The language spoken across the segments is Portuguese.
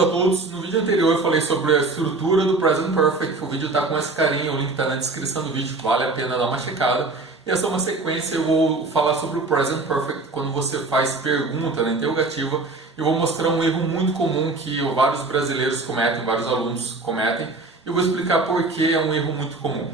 Olá a todos, no vídeo anterior eu falei sobre a estrutura do Present Perfect, o vídeo está com esse carinha, o link está na descrição do vídeo, vale a pena dar uma checada. E essa é uma sequência, eu vou falar sobre o Present Perfect quando você faz pergunta na interrogativa. Eu vou mostrar um erro muito comum que vários brasileiros cometem, vários alunos cometem, e eu vou explicar por que é um erro muito comum.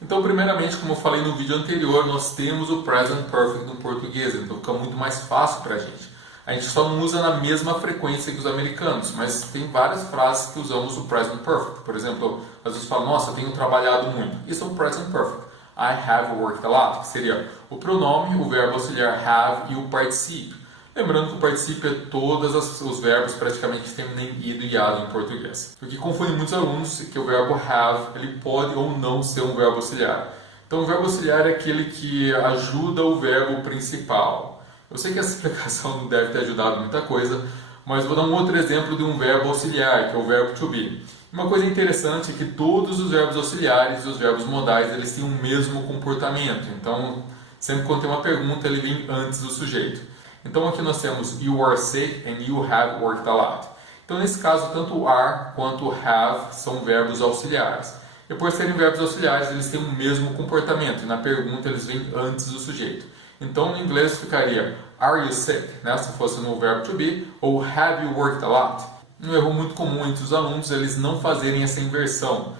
Então, primeiramente, como eu falei no vídeo anterior, nós temos o Present Perfect no português, então fica muito mais fácil para a gente. A gente só não usa na mesma frequência que os americanos, mas tem várias frases que usamos o Present Perfect. Por exemplo, às vezes fala, nossa, eu tenho trabalhado muito. Isso é o Present Perfect. I have worked a lot, que seria o pronome, o verbo auxiliar have e o particípio. Lembrando que o particípio é todos os verbos praticamente que terminam em ido e ado em português. O que confunde muitos alunos é que o verbo have ele pode ou não ser um verbo auxiliar. Então o verbo auxiliar é aquele que ajuda o verbo principal. Eu sei que essa explicação não deve ter ajudado muita coisa, mas vou dar um outro exemplo de um verbo auxiliar, que é o verbo to be. Uma coisa interessante é que todos os verbos auxiliares e os verbos modais eles têm o mesmo comportamento. Então, sempre quando tem uma pergunta, ele vem antes do sujeito. Então, aqui nós temos you are sick and you have worked a lot. Então, nesse caso, tanto o are quanto o have são verbos auxiliares. E por serem verbos auxiliares, eles têm o mesmo comportamento. E na pergunta, eles vêm antes do sujeito. Então, no inglês ficaria are you sick, né? Se fosse no verbo to be, ou have you worked a lot. Um erro muito comum entre os alunos é eles não fazerem essa inversão.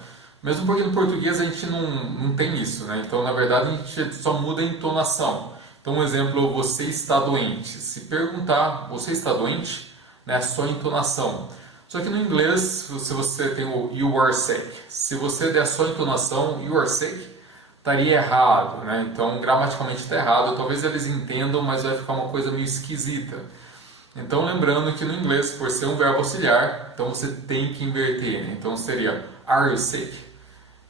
Mesmo porque no português a gente não tem isso, né? Então, na verdade, a gente só muda a entonação. Então, um exemplo, você está doente. Se perguntar, você está doente? Né? Só entonação. Só que no inglês, se você tem o you are sick, se você der só entonação, you are sick, estaria errado, né? Então, gramaticalmente está errado. Talvez eles entendam, mas vai ficar uma coisa meio esquisita. Então, lembrando que no inglês, por ser um verbo auxiliar, então você tem que inverter. Né? Então, seria are you sick?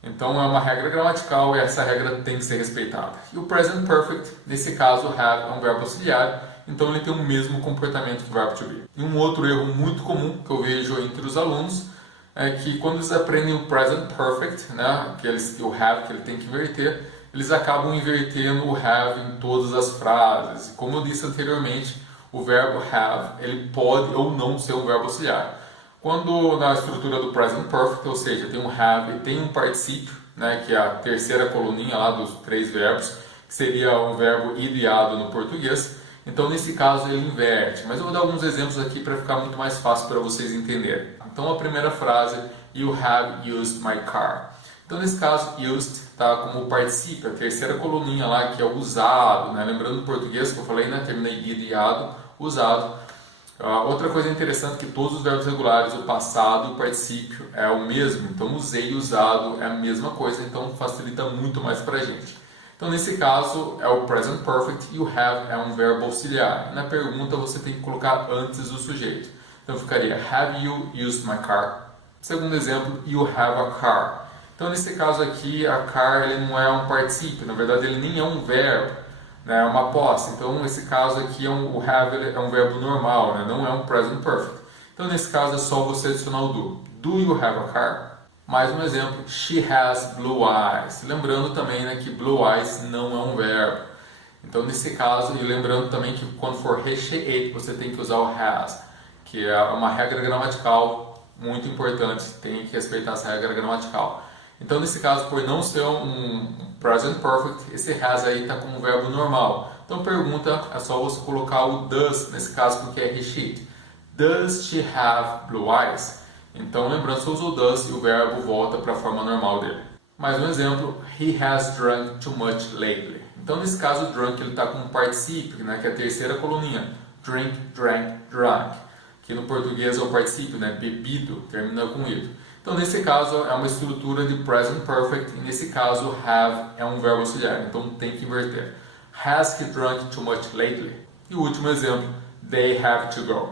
Então, é uma regra gramatical e essa regra tem que ser respeitada. E o Present Perfect, nesse caso, have é um verbo auxiliar, então ele tem o mesmo comportamento que o verbo to be. E um outro erro muito comum que eu vejo entre os alunos é que quando eles aprendem o Present Perfect, né, o have que ele tem que inverter, eles acabam invertendo o have em todas as frases. E como eu disse anteriormente, o verbo have ele pode ou não ser um verbo auxiliar. Quando na estrutura do Present Perfect, ou seja, tem um have e tem um particípio, né, que é a terceira coluninha lá dos três verbos, que seria um verbo ideado no português, então nesse caso ele inverte. Mas eu vou dar alguns exemplos aqui para ficar muito mais fácil para vocês entenderem. Então a primeira frase, you have used my car. Então nesse caso, used está como particípio, a terceira coluninha lá que é o usado, né? Lembrando do português que eu falei, né? Terminei ideado, usado. Outra coisa interessante é que todos os verbos regulares, o passado e o particípio é o mesmo. Então, usei e usado é a mesma coisa, então facilita muito mais para a gente. Então, nesse caso, é o Present Perfect e o have é um verbo auxiliar. Na pergunta, você tem que colocar antes do sujeito. Então, ficaria have you used my car? Segundo exemplo, you have a car. Então, nesse caso aqui, a car ele não é um particípio. Na verdade, ele nem é um verbo. É uma posse, então nesse caso aqui o have é um verbo normal, né? Não é um present perfect. Então nesse caso é só você adicionar o do. Do you have a car? Mais um exemplo, she has blue eyes. Lembrando também, né, que blue eyes não é um verbo. Então nesse caso, e lembrando também que quando for recheate você tem que usar o has, que é uma regra gramatical muito importante, tem que respeitar essa regra gramatical. Então, nesse caso, por não ser um present perfect, esse has aí está como um verbo normal. Então, pergunta, é só você colocar o does, nesse caso, porque é recheat. Does she have blue eyes? Então, lembrando, você usa o does e o verbo volta para a forma normal dele. Mais um exemplo, he has drunk too much lately. Então, nesse caso, o drunk está com um particípio, né, que é a terceira coluninha. Drink, drank, drunk. Que no português é o particípio, né, bebido, termina com ido. Então, nesse caso, é uma estrutura de Present Perfect e nesse caso, have é um verbo auxiliar, então tem que inverter. Has he drunk too much lately? E o último exemplo, they have to go.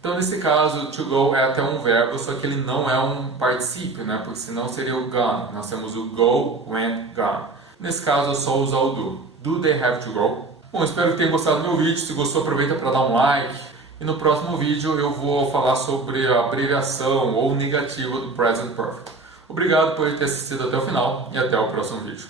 Então, nesse caso, to go é até um verbo, só que ele não é um particípio, né? Porque senão seria o gone. Nós temos o go, went, gone. Nesse caso, é só usar o do. Do they have to go? Bom, espero que tenham gostado do meu vídeo. Se gostou, aproveita para dar um like. E no próximo vídeo eu vou falar sobre a abreviação ou negativa do Present Perfect. Obrigado por ter assistido até o final e até o próximo vídeo.